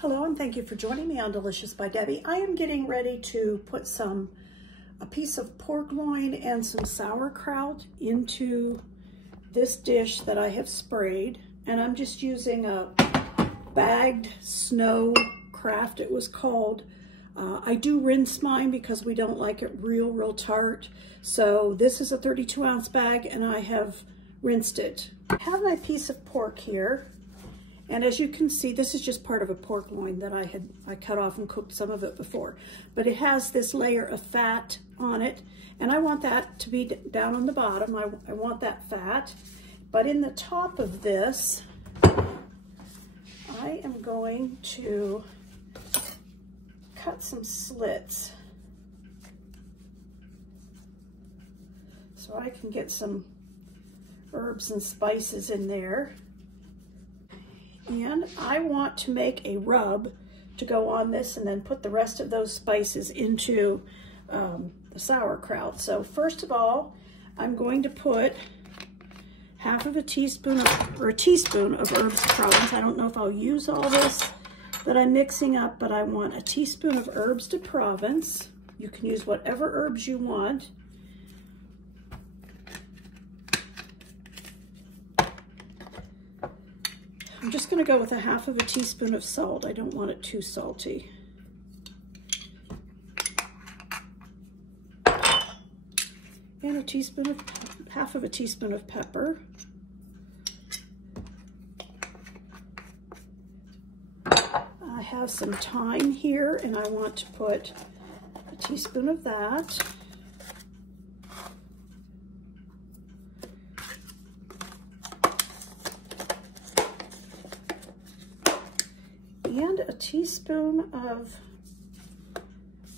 Hello and thank you for joining me on Delicious by Debbie. I am getting ready to put a piece of pork loin and some sauerkraut into this dish that I have sprayed, and I'm just using a bagged snow craft, it was called. I do rinse mine because we don't like it real tart. So this is a 32-ounce bag and I have rinsed it. I have my piece of pork here. And as you can see, this is just part of a pork loin that I cut off and cooked some of it before. But it has this layer of fat on it, and I want that to be down on the bottom. I want that fat. But in the top of this, I am going to cut some slits so I can get some herbs and spices in there. And I want to make a rub to go on this and then put the rest of those spices into the sauerkraut. So first of all, I'm going to put half of a teaspoon of herbs de Provence. I don't know if I'll use all this that I'm mixing up, but I want a teaspoon of herbs de Provence. You can use whatever herbs you want. I'm just going to go with a half of a teaspoon of salt. I don't want it too salty. And half of a teaspoon of pepper. I have some thyme here, and I want to put a teaspoon of that. And a teaspoon of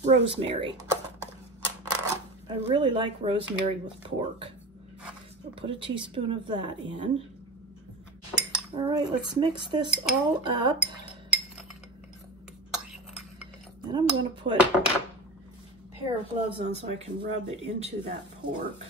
rosemary. I really like rosemary with pork. We'll put a teaspoon of that in. All right, let's mix this all up. And I'm going to put a pair of gloves on so I can rub it into that pork.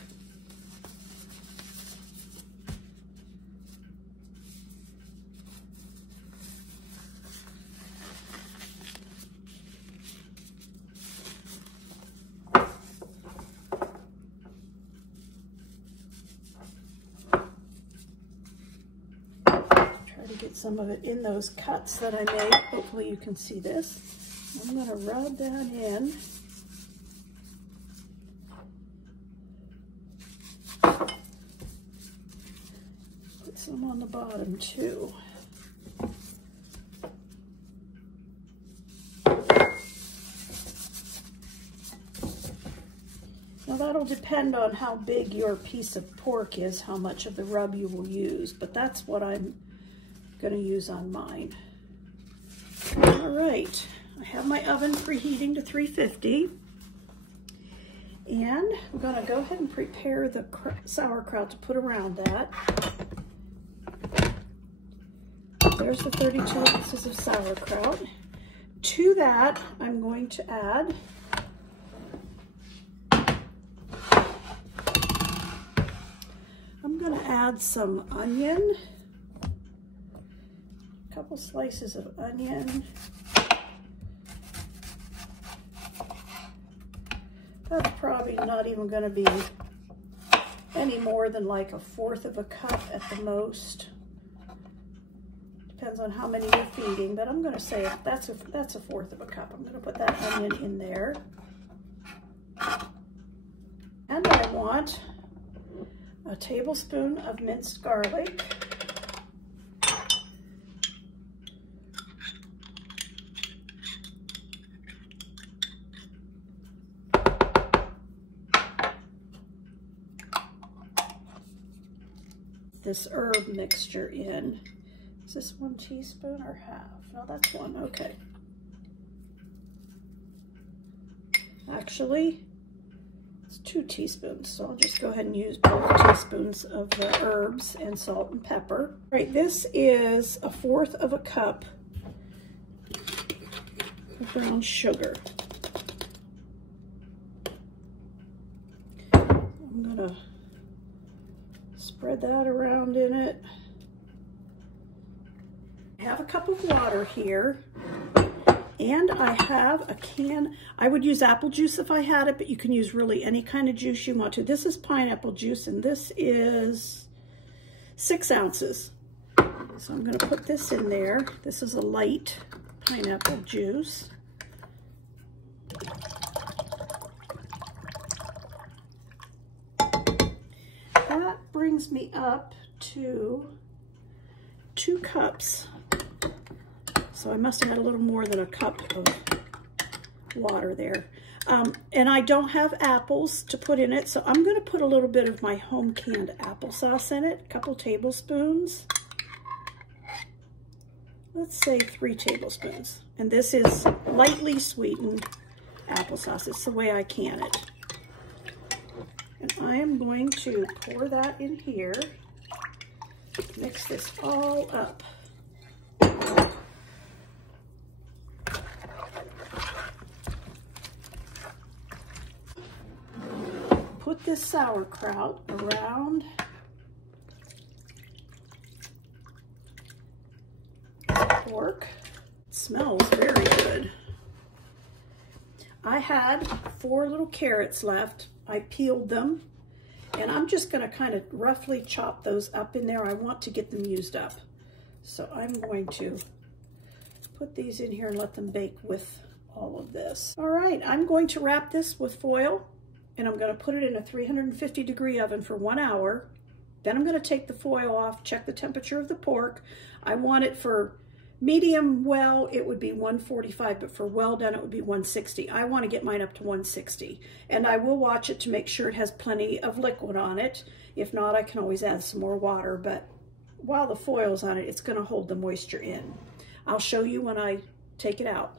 Get some of it in those cuts that I made. Hopefully you can see this. I'm going to rub that in. Put some on the bottom too. Now that'll depend on how big your piece of pork is, how much of the rub you will use, but that's what I'm going to use on mine. All right, I have my oven preheating to 350, and I'm going to go ahead and prepare the sauerkraut to put around that. There's the 32 ounces of sauerkraut. To that, I'm going to add some onion. Couple slices of onion. That's probably not even going to be any more than like 1/4 of a cup at the most. Depends on how many you're feeding, but I'm going to say that's a 1/4 of a cup. I'm going to put that onion in there. And I want a tablespoon of minced garlic. This herb mixture in. Is this 1 teaspoon or half? No, that's 1, okay. Actually, it's 2 teaspoons, so I'll just go ahead and use both teaspoons of the herbs and salt and pepper. All right, this is 1/4 of a cup of brown sugar. I'm gonna spread that around in it. I have a cup of water here. And I have a can. I would use apple juice if I had it, but you can use really any kind of juice you want to. This is pineapple juice, and this is 6 ounces. So I'm going to put this in there. This is a light pineapple juice. That brings me up to 2 cups. So I must have had a little more than a cup of water there. And I don't have apples to put in it, so I'm going to put a little bit of my home canned applesauce in it, a couple tablespoons. Let's say 3 tablespoons. And this is lightly sweetened applesauce. It's the way I can it. And I am going to pour that in here. Mix this all up. Put this sauerkraut around pork. It smells very good. I had 4 little carrots left. I peeled them, and I'm just going to kind of roughly chop those up in there. I want to get them used up. So I'm going to put these in here and let them bake with all of this. All right, I'm going to wrap this with foil, and I'm going to put it in a 350-degree oven for 1 hour. Then I'm going to take the foil off, check the temperature of the pork. I want it for medium well, it would be 145, but for well done, it would be 160. I want to get mine up to 160. And I will watch it to make sure it has plenty of liquid on it. If not, I can always add some more water, but while the foil's on it, it's going to hold the moisture in. I'll show you when I take it out.